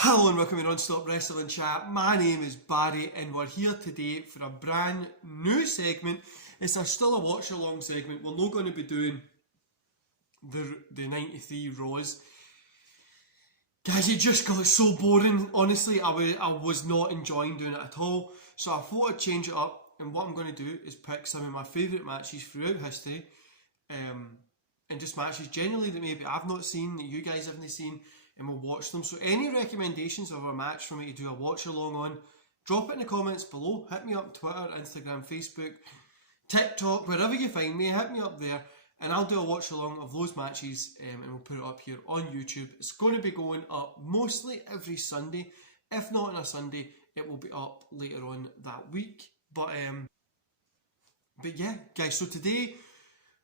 Hello and welcome to Non-Stop Wrestling Chat. My name is Barry and we're here today for a brand new segment. It's still a watch along segment. We're not going to be doing the 93 Raws. Guys, it just got so boring. Honestly, I was not enjoying doing it at all. So I thought I'd change it up, and what I'm going to do is pick some of my favourite matches throughout history, and just matches generally that maybe I've not seen, that you guys haven't seen, and we'll watch them. So any recommendations of a match for me to do a watch along on, drop it in the comments below. Hit me up on Twitter, Instagram, Facebook, TikTok, wherever you find me, hit me up there, and I'll do a watch along of those matches, and we'll put it up here on YouTube. It's going to be going up mostly every Sunday. If not on a Sunday, it will be up later on that week. But yeah, guys, so today,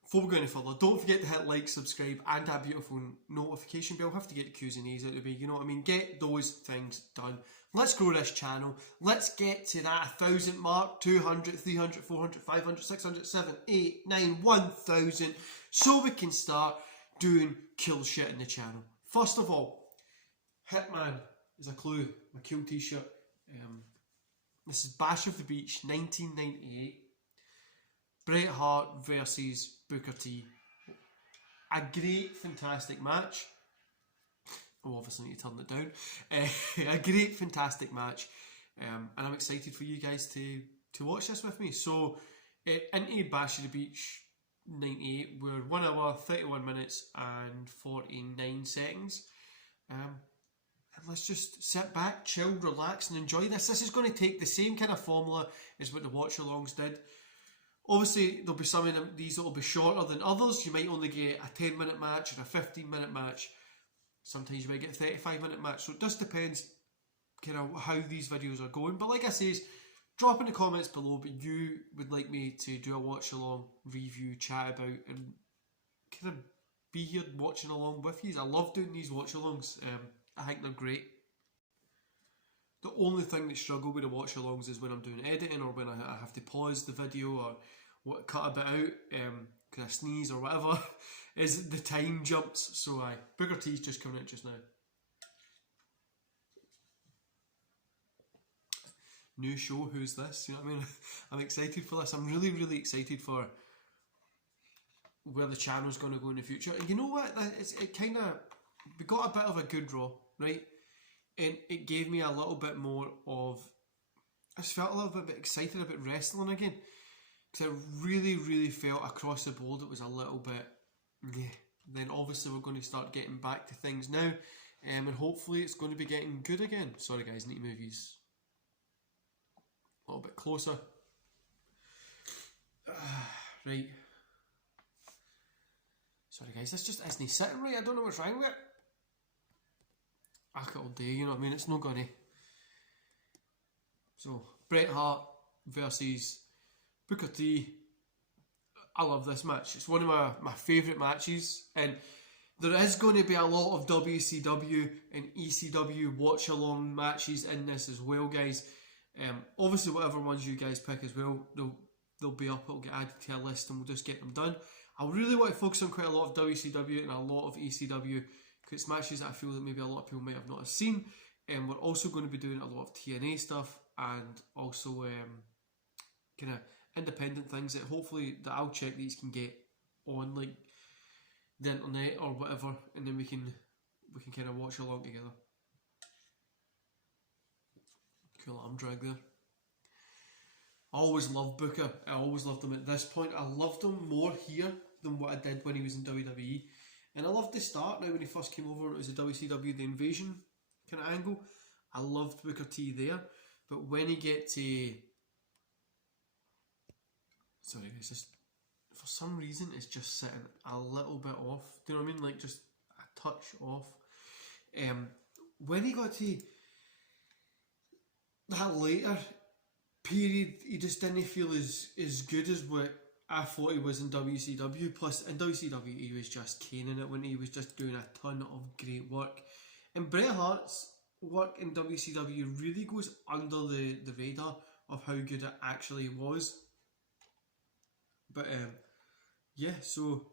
before we go any further, don't forget to hit like, subscribe, and that beautiful notification bell. Have to get the Q's and A's out of the way, you know what I mean? Get those things done. Let's grow this channel. Let's get to that 1,000 mark, 200, 300, 400, 500, 600, 700, 800, 900, 1,000, so we can start doing cool shit in the channel. First of all, Hitman is a clue, my cool t-shirt. This is Bash of the Beach, 1998. Bret Hart versus Booker T. A great, fantastic match. Oh, obviously need to turn it down. A great, fantastic match. And I'm excited for you guys to watch this with me. So, into Bash of the Beach 98, we're 1 hour, 31 minutes and 49 seconds. And let's just sit back, chill, relax and enjoy this. This is going to take the same kind of formula as what the watch-alongs did. Obviously, there'll be some of these that will be shorter than others. You might only get a 10-minute match or a 15-minute match. Sometimes you might get a 35-minute match. So it just depends kind of how these videos are going. But like I says, drop in the comments below what you would like me to do a watch-along, review, chat about, and kind of be here watching along with you. I love doing these watch-alongs. I think they're great. The only thing that struggle with the watch-alongs is when I'm doing editing or when I have to pause the video or cut a bit out because I sneeze or whatever, is the time jumps. So Booker T's just coming out just now. New show, who's this? You know what I mean? I'm excited for this. I'm really, really excited for where the channel's going to go in the future. And you know what? It kind of, we got a bit of a good Raw, right? And it gave me a little bit more of, I just felt a little bit excited about wrestling again. Because I really, really felt across the board it was a little bit, yeah. Then obviously we're going to start getting back to things now. And hopefully it's going to be getting good again. Sorry guys, need to move these a little bit closer. Right. Sorry guys, this just isn't sitting right. I don't know what's wrong with it. I could all day, you know what I mean? It's not gonna. So, Bret Hart versus Booker T. I love this match. It's one of my favourite matches, and there is going to be a lot of WCW and ECW watch along matches in this as well, guys. Obviously, whatever ones you guys pick as well, they'll be up. It'll get added to a list, and we'll just get them done. I really want to focus on quite a lot of WCW and a lot of ECW. Because it's matches that I feel that maybe a lot of people might have not seen. And we're also going to be doing a lot of TNA stuff and also kind of independent things that hopefully that I'll check these can get on like the internet or whatever, and then we can kind of watch along together. Cool arm drag there. I always loved Booker. I always loved him at this point. I loved him more here than what I did when he was in WWE. And I loved the start now when he first came over. It was a WCW, the Invasion kind of angle. I loved Booker T there. But when he get to... Sorry guys, just for some reason it's just sitting a little bit off. Do you know what I mean? Like just a touch off. When he got to that later period, he just didn't feel as good as what I thought he was in WCW. Plus, in WCW, he was just caning it when he was just doing a ton of great work. And Bret Hart's work in WCW really goes under the radar of how good it actually was. But yeah, so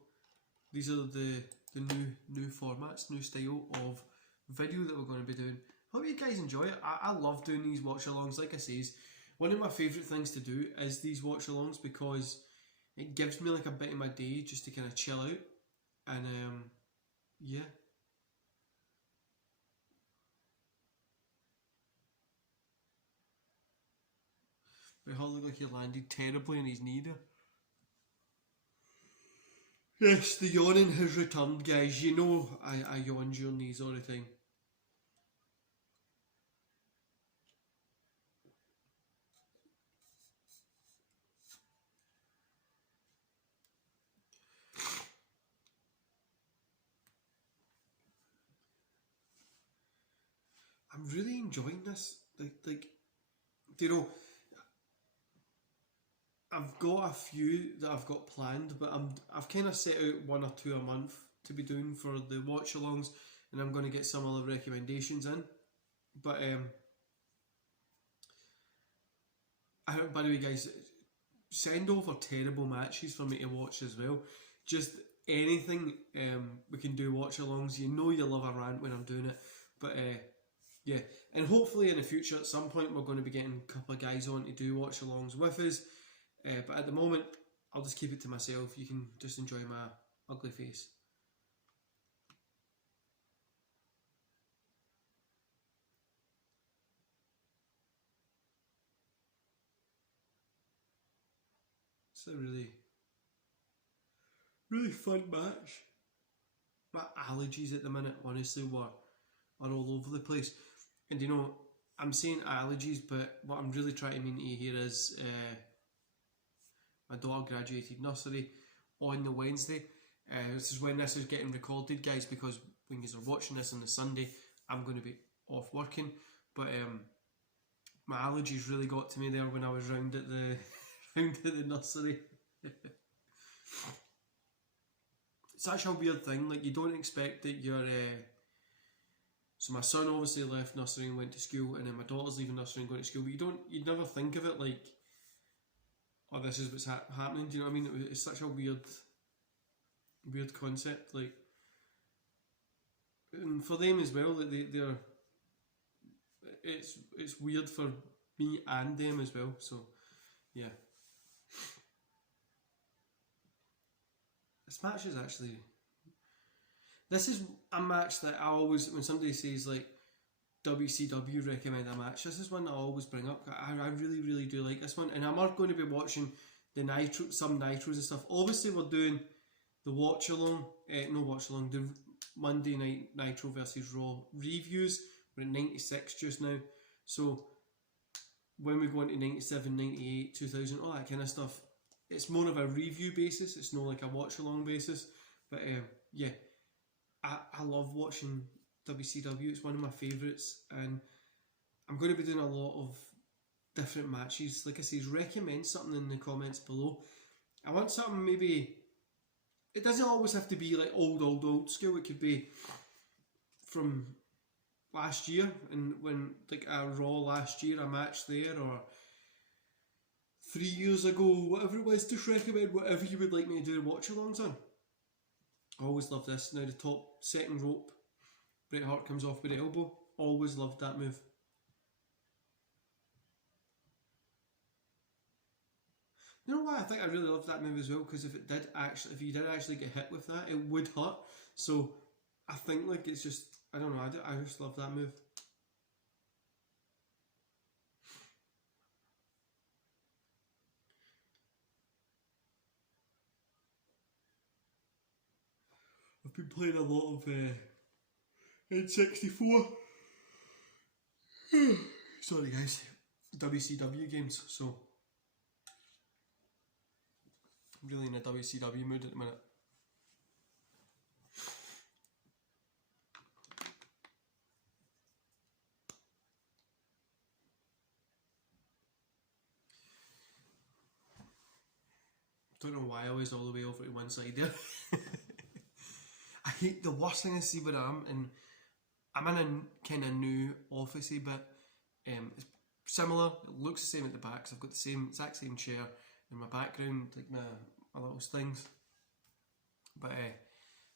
these are the new formats, new style of video that we're going to be doing. Hope you guys enjoy it. I love doing these watch-alongs. Like I says, one of my favourite things to do is these watch-alongs because it gives me like a bit of my day just to kind of chill out. And yeah. Bret Hart looked like he landed terribly on his knee there. Yes, the yawning has returned, guys. You know I yawn during these all the time. I'm really enjoying this. Like, you know, I've got a few that I've got planned, but I've kind of set out one or two a month to be doing for the watch-alongs, and I'm going to get some other recommendations in. But by the way, guys, send over terrible matches for me to watch as well. Just anything we can do watch-alongs. You know you love a rant when I'm doing it, but yeah, and hopefully in the future at some point we're going to be getting a couple of guys on to do watch-alongs with us. But at the moment, I'll just keep it to myself. You can just enjoy my ugly face. It's a really fun match. My allergies at the minute, honestly, are all over the place. And you know, I'm saying allergies, but what I'm really trying to mean to you here is my daughter graduated nursery on the Wednesday. This is when this is getting recorded, guys, because when you are watching this on the Sunday, I'm going to be off working. But my allergies really got to me there when I was round at the round at the nursery. Such a weird thing. Like, you don't expect that you're. So my son obviously left nursery and went to school, and then my daughter's leaving nursery and going to school. But you'd never think of it like, oh, this is what's happening. Do you know what I mean? It's such a weird concept. Like, and for them as well, that they're. It's weird for me and them as well. So, yeah. This match is actually. This is a match that I always, when somebody says like WCW recommend a match, this is one that I always bring up. I really, really do like this one, and I'm not going to be watching the some nitros and stuff. Obviously, we're doing the watch along, the Monday Night Nitro versus Raw reviews. We're at 96 just now, so when we go into 97, 98, 2000, all that kind of stuff, it's more of a review basis. It's not like a watch along basis, but yeah. I love watching WCW. It's one of my favourites, and I'm going to be doing a lot of different matches. Like I say, recommend something in the comments below. I want something maybe. It doesn't always have to be like old school. It could be from last year, and when like a Raw last year, a match there, or 3 years ago, whatever it was. Just recommend whatever you would like me to do watch-alongs on. I always love this. Now the top second rope, Bret Hart comes off with the elbow. Always loved that move. You know why I think I really loved that move as well? Because if you did actually get hit with that, it would hurt. So I think like it's just, I don't know. I just love that move. I've been playing a lot of N64. Sorry guys, WCW games, so I'm really in a WCW mood at the minute. Don't know why I was all the way over to one side there. I hate the worst thing I see where I'm in a kind of new officey bit. It's similar, it looks the same at the back, so I've got the exact same chair in my background, like my little things. But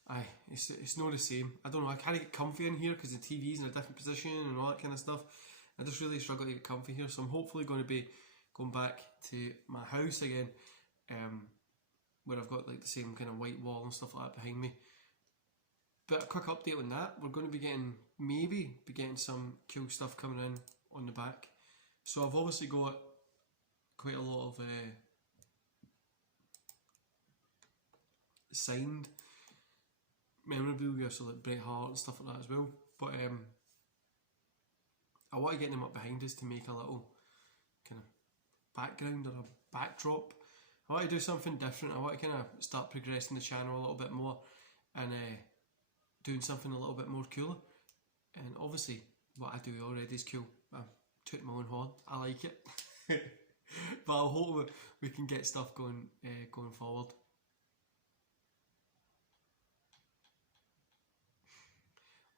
aye, it's not the same. I don't know, I can't get comfy in here because the TV's in a different position and all that kind of stuff. I just really struggle to get comfy here, so I'm hopefully going to be going back to my house again, where I've got like the same kind of white wall and stuff like that behind me. But a quick update on that, we're going to be getting some cool stuff coming in on the back. So I've obviously got quite a lot of signed memorabilia, so like Bret Hart and stuff like that as well. But I want to get them up behind us to make a little kind of background or a backdrop. I want to do something different. I want to kind of start progressing the channel a little bit more and doing something a little bit more cooler. And obviously what I do already is cool. I'm tooting my own horn. I like it. But I hope we can get stuff going forward.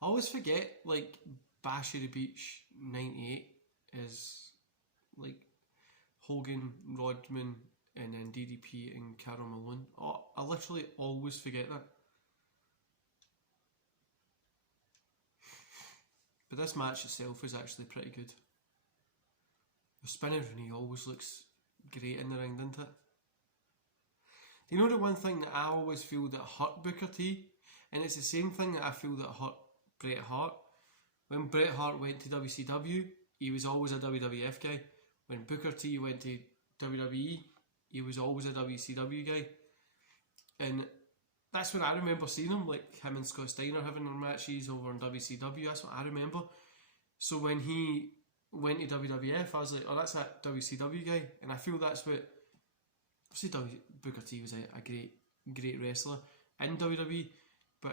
I always forget, like, Bash of the Beach 98 is like Hogan, Rodman, and then DDP and Carol Malone. Oh, I literally always forget that. But this match itself is actually pretty good. The spinner Rooney always looks great in the ring, doesn't it? You know the one thing that I always feel that hurt Booker T, and it's the same thing that I feel that hurt Bret Hart. When Bret Hart went to WCW, he was always a WWF guy. When Booker T went to WWE, he was always a WCW guy. And that's when I remember seeing him, like him and Scott Steiner having their matches over in WCW. That's what I remember. So when he went to WWF, I was like, oh, that's that WCW guy. And I feel that's what, obviously Booker T was a great wrestler in WWE, but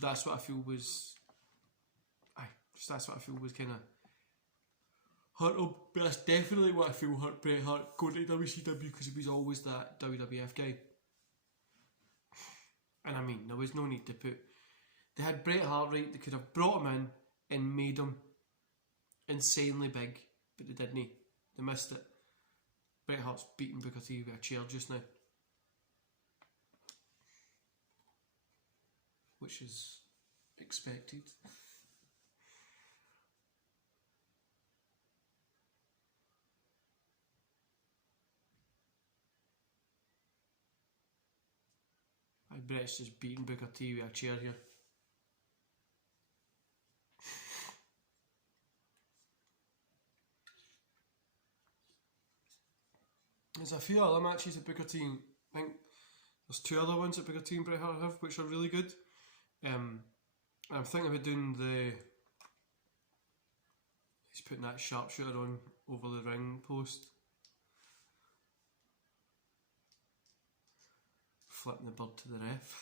that's what I feel was, that's what I feel was kind of hurt him. But that's definitely what I feel hurt Bret Hart going to WCW, because he was always that WWF guy. And I mean, there was no need to they had Bret Hart, right? They could have brought him in and made him insanely big, but they didn't. They missed it. Bret Hart's beating Booker T with a chair just now, which is expected. Bret's just beating Booker T with a chair here. There's a few other matches that Booker T, I think there's two other ones that Booker T and Bret Hart have, which are really good. I'm thinking about doing he's putting that sharpshooter on over the ring post. Flipping the bird to the ref.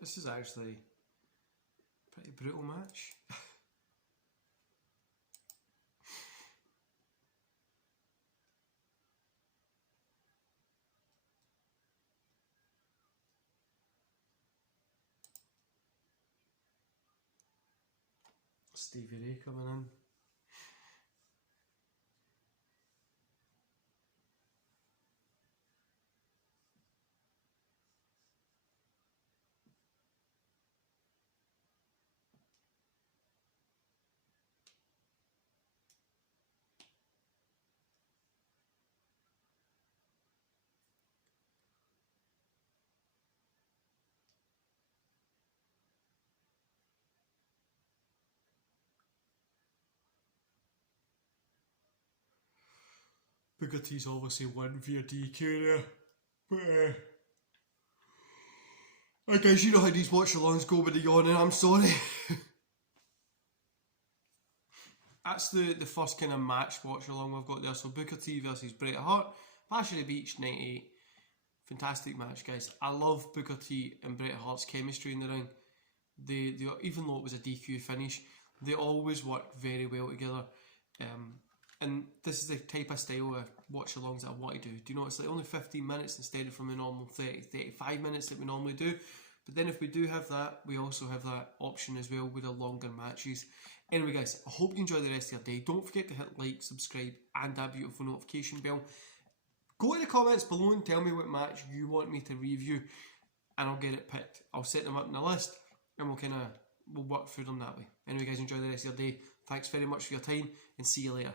This is actually a pretty brutal match. Stevie Ray coming in. Booker T's obviously won via DQ there. But I guess you know how these watch alongs go with the yawning, I'm sorry. That's the first kind of match watch along we've got there. So Booker T versus Bret Hart, Bash of the Beach 98. Fantastic match, guys. I love Booker T and Bret Hart's chemistry in the ring. They even though it was a DQ finish, they always work very well together. And this is the type of style of watch-alongs that I want to do. Do you know, it's like only 15 minutes instead of from the normal 30, 35 minutes that we normally do. But then if we do have that, we also have that option as well with the longer matches. Anyway guys, I hope you enjoy the rest of your day. Don't forget to hit like, subscribe and that beautiful notification bell. Go in the comments below and tell me what match you want me to review, and I'll get it picked. I'll set them up in a list and we'll work through them that way. Anyway guys, enjoy the rest of your day. Thanks very much for your time and see you later.